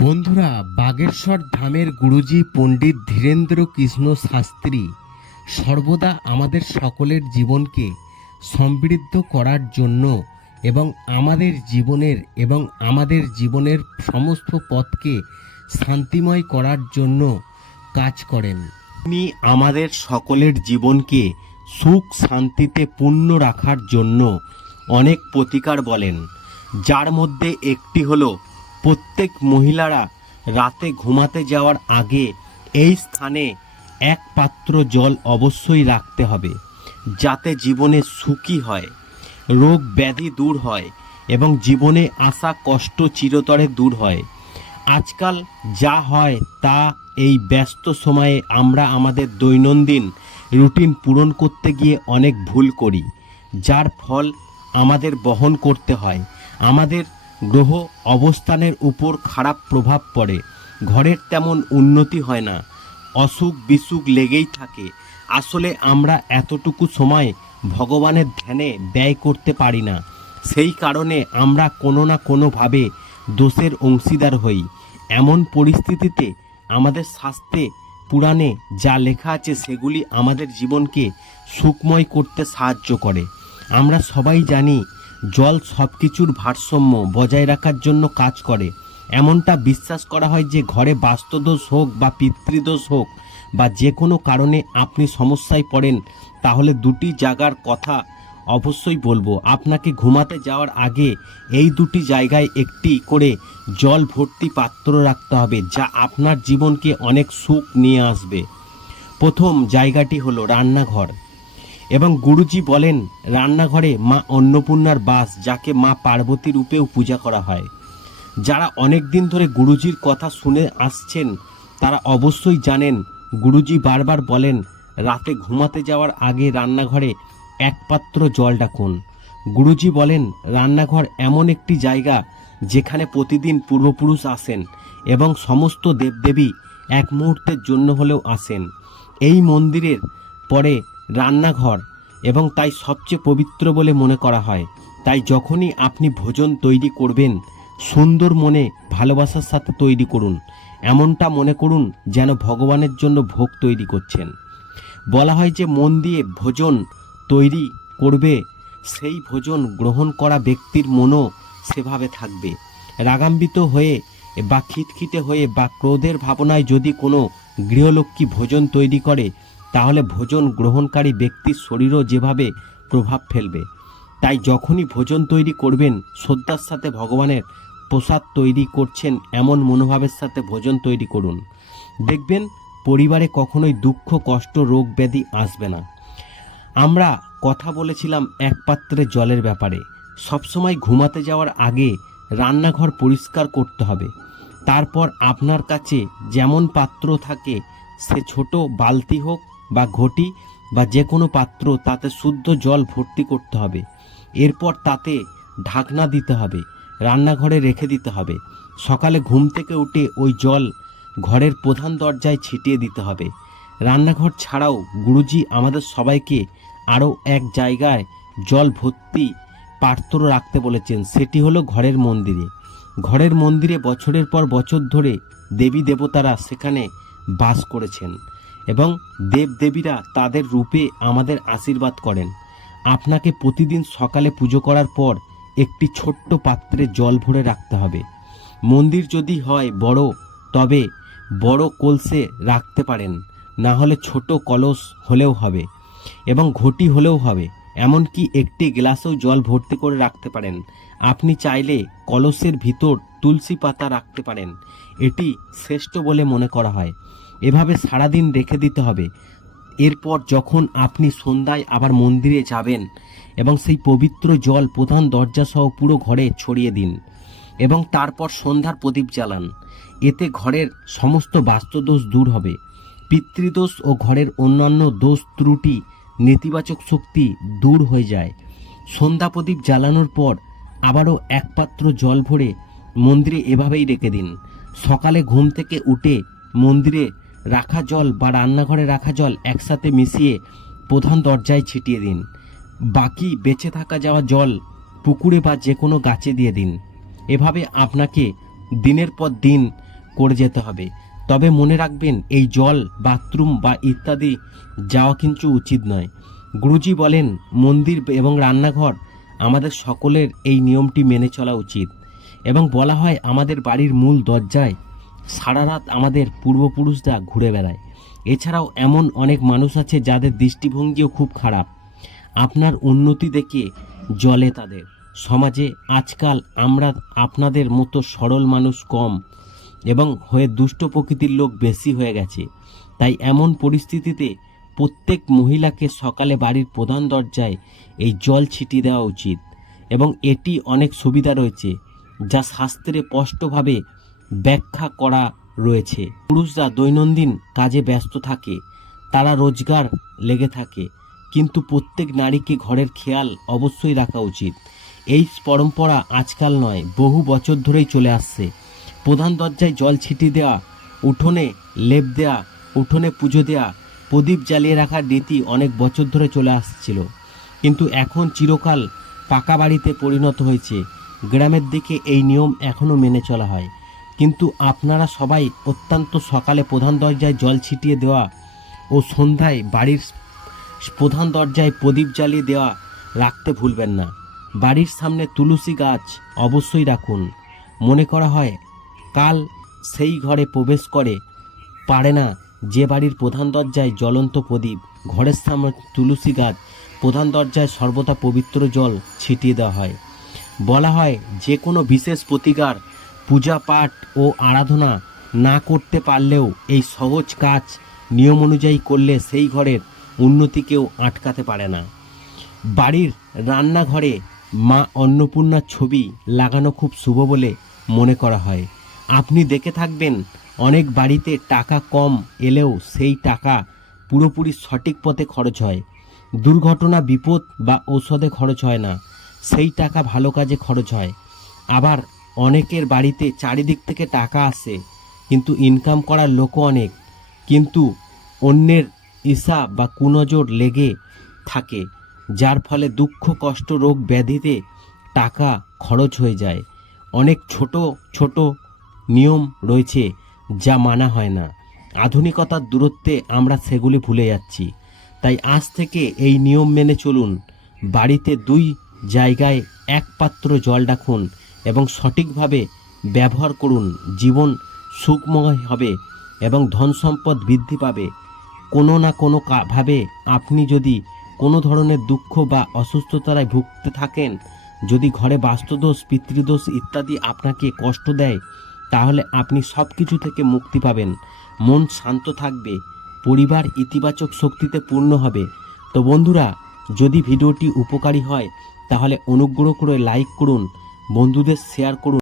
বন্ধুরা, বাগেশ্বর ধামের গুরুজি পণ্ডিত ধীরেন্দ্র কৃষ্ণ শাস্ত্রী সর্বদা আমাদের সকলের জীবনকে সমৃদ্ধ করার জন্য এবং আমাদের জীবনের এবং আমাদের জীবনের সমস্ত পথকে শান্তিময় করার জন্য কাজ করেন। তিনি আমাদের সকলের জীবনকে সুখ শান্তিতে পূর্ণ রাখার জন্য অনেক প্রতিকার বলেন, যার মধ্যে একটি হলো প্রত্যেক মহিলারা রাতে ঘুমাতে যাওয়ার আগে এই স্থানে এক পাত্র জল অবশ্যই রাখতে হবে, যাতে জীবনে সুখী হয়, রোগ ব্যাধি দূর হয় এবং জীবনে আসা কষ্ট চিরতরে দূর হয়। আজকাল যা হয় তা এই ব্যস্ত সময়ে আমরা আমাদের দৈনন্দিন রুটিন পূরণ করতে গিয়ে অনেক ভুল করি, যার ফল আমাদের বহন করতে হয়। আমাদের গ্রহ অবস্থানের উপর খারাপ প্রভাব পড়ে। ঘরের তেমন উন্নতি হয় না। অসুখ বিসুখ লেগেই থাকে। আসলে আমরা এতটুকু সময় ভগবানের ধ্যানে ব্যয় করতে পারি না। সেই কারণে আমরা কোনো না কোনোভাবে দোষের অংশীদার হই। এমন পরিস্থিতিতে আমাদের শাস্ত্রে, পুরাণে যা লেখা আছে সেগুলি আমাদের জীবনকে সুখময় করতে সাহায্য করে। আমরা সবাই জানি জল সব কিছুর ভারসাম্য বজায় রাখার জন্য কাজ করে। এমনটা বিশ্বাস করা হয় যে ঘরে বাস্তুদোষ হোক বা পিতৃদোষ হোক বা যে কোনো কারণে আপনি সমস্যায় পড়েন, তাহলে দুটি জায়গার কথা অবশ্যই বলব। আপনাকে ঘুমাতে যাওয়ার আগে এই দুটি জায়গায় একটি করে জল ভর্তি পাত্র রাখতে হবে, যা আপনার জীবনকে অনেক সুখ নিয়ে আসবে। প্রথম জায়গাটি হলো রান্নাঘর। এবং গুরুজি বলেন, রান্নাঘরে মা অন্নপূর্ণার বাস, যাকে মা পার্বতী রূপেও পূজা করা হয়। যারা অনেক দিন ধরে গুরুজির কথা শুনে আসছেন, তারা অবশ্যই জানেন, গুরুজি বারবার বলেন, রাতে ঘুমাতে যাওয়ার আগে রান্নাঘরে এক পাত্র জল ডাকুন। গুরুজি বলেন, রান্নাঘর এমন একটি জায়গা যেখানে প্রতিদিন পূর্বপুরুষ আসেন এবং সমস্ত দেবদেবী এক মুহূর্তের জন্য হলেও আসেন। এই মন্দিরের পরে রান্নাঘর এবং তাই সবচেয়ে পবিত্র বলে মনে করা হয়। তাই যখনই আপনি ভোজন তৈরি করবেন, সুন্দর মনে ভালোবাসার সাথে তৈরি করুন। এমনটা মনে করুন যেন ভগবানের জন্য ভোগ তৈরি করছেন। বলা হয় যে মন দিয়ে ভোজন তৈরি করবে, সেই ভোজন গ্রহণ করা ব্যক্তির মনও সেভাবে থাকবে। রাগান্বিত হয়ে বা খিটখিটে হয়ে বা ক্রোধের ভাবনায় যদি কোনো গৃহলক্ষ্মী ভোজন তৈরি করে তাহলে ভোজন গ্রহণকারী ব্যক্তির শরীরও যেভাবে প্রভাব ফেলবে, তাই যখনই ভোজন তৈরি করবেন, শ্রদ্ধার সাথে ভগবানের প্রসাদ তৈরি করছেন, এমন মনোভাবের সাথে ভোজন তৈরি করুন। দেখবেন পরিবারে কখনোই দুঃখ, কষ্ট, রোগ, ব্যাধি আসবে না। আমরা কথা বলেছিলাম এক পাত্রে জলের ব্যাপারে। সবসময় ঘুমাতে যাওয়ার আগে রান্নাঘর পরিষ্কার করতে হবে। তারপর আপনার কাছে যেমন পাত্র থাকে, সে ছোট বালতি হোক বা ঘটি বা যে কোনো পাত্র তাতে শুদ্ধ জল ভর্তি করতে হবে। এরপর তাতে ঢাকনা দিতে হবে, রান্নাঘরে রেখে দিতে হবে। সকালে ঘুম থেকে উঠে ওই জল ঘরের প্রধান দরজায় ছিটিয়ে দিতে হবে। রান্নাঘর ছাড়াও গুরুজি আমাদের সবাইকে আরও এক জায়গায় জল ভর্তি পাত্র রাখতে বলেছেন। সেটি হলো ঘরের মন্দিরে। ঘরের মন্দিরে বছরের পর বছর ধরে দেবী দেবতারা সেখানে বাস করেছেন। এবং দেবদেবীরা তাদের রূপে আমাদের আশীর্বাদ করেন। আপনাকে প্রতিদিন সকালে পুজো করার পর একটি ছোট্ট পাত্রে জল ভরে রাখতে হবে। মন্দির যদি হয় বড়, তবে বড় কলসে রাখতে পারেন, না হলে ছোট কলস হলেও হবে এবং ঘটি হলেও হবে। এমনকি একটি গ্লাসেও জল ভর্তি করে রাখতে পারেন। আপনি চাইলে কলসের ভিতর তুলসী পাতা রাখতে পারেন। এটি শ্রেষ্ঠ বলে মনে করা হয়। এভাবে সারাদিন রেখে দিতে হবে। এরপর যখন আপনি সন্ধ্যায় আবার মন্দিরে যাবেন এবং সেই পবিত্র জল প্রধান দরজা সহ পুরো ঘরে ছড়িয়ে দিন এবং তারপর সন্ধ্যার প্রদীপ জ্বালান। এতে ঘরের সমস্ত বাস্তুদোষ দূর হবে। পিতৃদোষ ও ঘরের অন্যান্য দোষ ত্রুটি, নেতিবাচক শক্তি দূর হয়ে যায়। সন্ধ্যা প্রদীপ জ্বালানোর পর আবারও এক পাত্র জল ভরে মন্দিরে এভাবেই রেখে দিন। সকালে ঘুম থেকে উঠে মন্দিরে রাখা জল বা রান্নাঘরে রাখা জল একসাথে মিশিয়ে প্রধান দরজায় ছিটিয়ে দিন। বাকি বেঁচে থাকা যাওয়া জল পুকুরে বা যে কোনো গাছে দিয়ে দিন। এভাবে আপনাকে দিনের পর দিন করে যেতে হবে। তবে মনে রাখবেন, এই জল, বাথরুম বা ইত্যাদি যাওয়া কিন্তু উচিত নয়। গুরুজি বলেন, মন্দির এবং রান্নাঘর আমাদের সকলের এই নিয়মটি মেনে চলা উচিত। এবং বলা হয়, আমাদের বাড়ির মূল দরজায় সারা রাত আমাদের পূর্বপুরুষরা ঘুরে বেড়ায়। এছাড়াও এমন অনেক মানুষ আছে যাদের দৃষ্টিভঙ্গিও খুব খারাপ। আপনার উন্নতি দেখে জলে তাদের। সমাজে আজকাল আমরা আপনাদের মতো সরল মানুষ কম এবং হয়ে দুষ্ট প্রকৃতির লোক বেশি হয়ে গেছে। তাই এমন পরিস্থিতিতে প্রত্যেক মহিলাকে সকালে বাড়ির প্রধান দরজায় এই জল ছিটিয়ে দেওয়া উচিত। এবং এটি অনেক সুবিধা রয়েছে, যা শাস্ত্রে স্পষ্টভাবে ব্যাখ্যা করা রয়েছে। পুরুষরা দৈনন্দিন কাজে ব্যস্ত থাকে, তারা রোজগার লেগে থাকে, কিন্তু প্রত্যেক নারীকে ঘরের খেয়াল অবশ্যই রাখা উচিত। এই পরম্পরা আজকাল নয়, বহু বছর ধরেই চলে আসছে। প্রধান দরজায় জল ছিটিয়ে দেওয়া, উঠোনে লেপ দেওয়া, উঠোনে পুজো দেওয়া, প্রদীপ জ্বালিয়ে রাখার রীতি অনেক বছর ধরে চলে আসছিল। কিন্তু এখন চিরকাল পাকা বাড়িতে পরিণত হয়েছে। গ্রামের দিকে এই নিয়ম এখনও মেনে চলা হয়। কিন্তু আপনারা সবাই অত্যন্ত সকালে প্রধান দরজায় জল ছিটিয়ে দেওয়া ও সন্ধ্যায় বাড়ির প্রধান দরজায় প্রদীপ জ্বালিয়ে দেওয়া রাখতে ভুলবেন না। বাড়ির সামনে তুলসী গাছ অবশ্যই রাখুন। মনে করা হয়, কাল সেই ঘরে প্রবেশ করে পারে না যে বাড়ির প্রধান দরজায় জ্বলন্ত প্রদীপ। ঘরের সামনে তুলসী গাছ প্রধান দরজায় সর্বদা পবিত্র জল ছিটিয়ে দেওয়া হয়। বলা হয়, যে কোনো বিশেষ প্রতিকার পূজা পাঠ ও আরাধনা না করতে পারলেও এই সহজ কাজ নিয়ম অনুযায়ী করলে সেই ঘরের উন্নতি কেউ আটকাতে পারে না। বাড়ির রান্নাঘরে মা অন্নপূর্ণার ছবি লাগানো খুব শুভ বলে মনে করা হয়। আপনি দেখে থাকবেন অনেক বাড়িতে টাকা কম এলেও সেই টাকা পুরোপুরি সঠিক পথে খরচ হয়। দুর্ঘটনা, বিপদ বা ঔষধে খরচ হয় না। সেই টাকা ভালো কাজে খরচ হয়। আবার অনেকের বাড়িতে চারিদিক থেকে টাকা আসে, কিন্তু ইনকাম করার লোকও অনেক। কিন্তু অন্যের ঈশা বা কুনজর লেগে থাকে, যার ফলে দুঃখ, কষ্ট, রোগ ব্যাধিতে টাকা খরচ হয়ে যায়। অনেক ছোট ছোট নিয়ম রয়েছে যা মানা হয় না। আধুনিকতার দূরত্বে আমরা সেগুলি ভুলে যাচ্ছি। তাই আজ থেকে এই নিয়ম মেনে চলুন। বাড়িতে দুই জায়গায় এক পাত্র জল রাখুন এবং সঠিকভাবে ব্যবহার করুন। জীবন সুখময় হবে এবং ধন সম্পদ বৃদ্ধি পাবে। কোনো না কোনো ভাবে আপনি যদি কোনো ধরনের দুঃখ বা অসুস্থতায় ভুগতে থাকেন, যদি ঘরে বাস্তুদোষ, পিতৃদোষ ইত্যাদি আপনাকে কষ্ট দেয়, তাহলে আপনি সব কিছু থেকে মুক্তি পাবেন। মন শান্ত থাকবে, পরিবার ইতিবাচক শক্তিতে পূর্ণ হবে। তো বন্ধুরা, যদি ভিডিওটি উপকারী হয়, তাহলে অনুগ্রহ করে লাইক করুন বন্ধুদের শেয়ার করুন।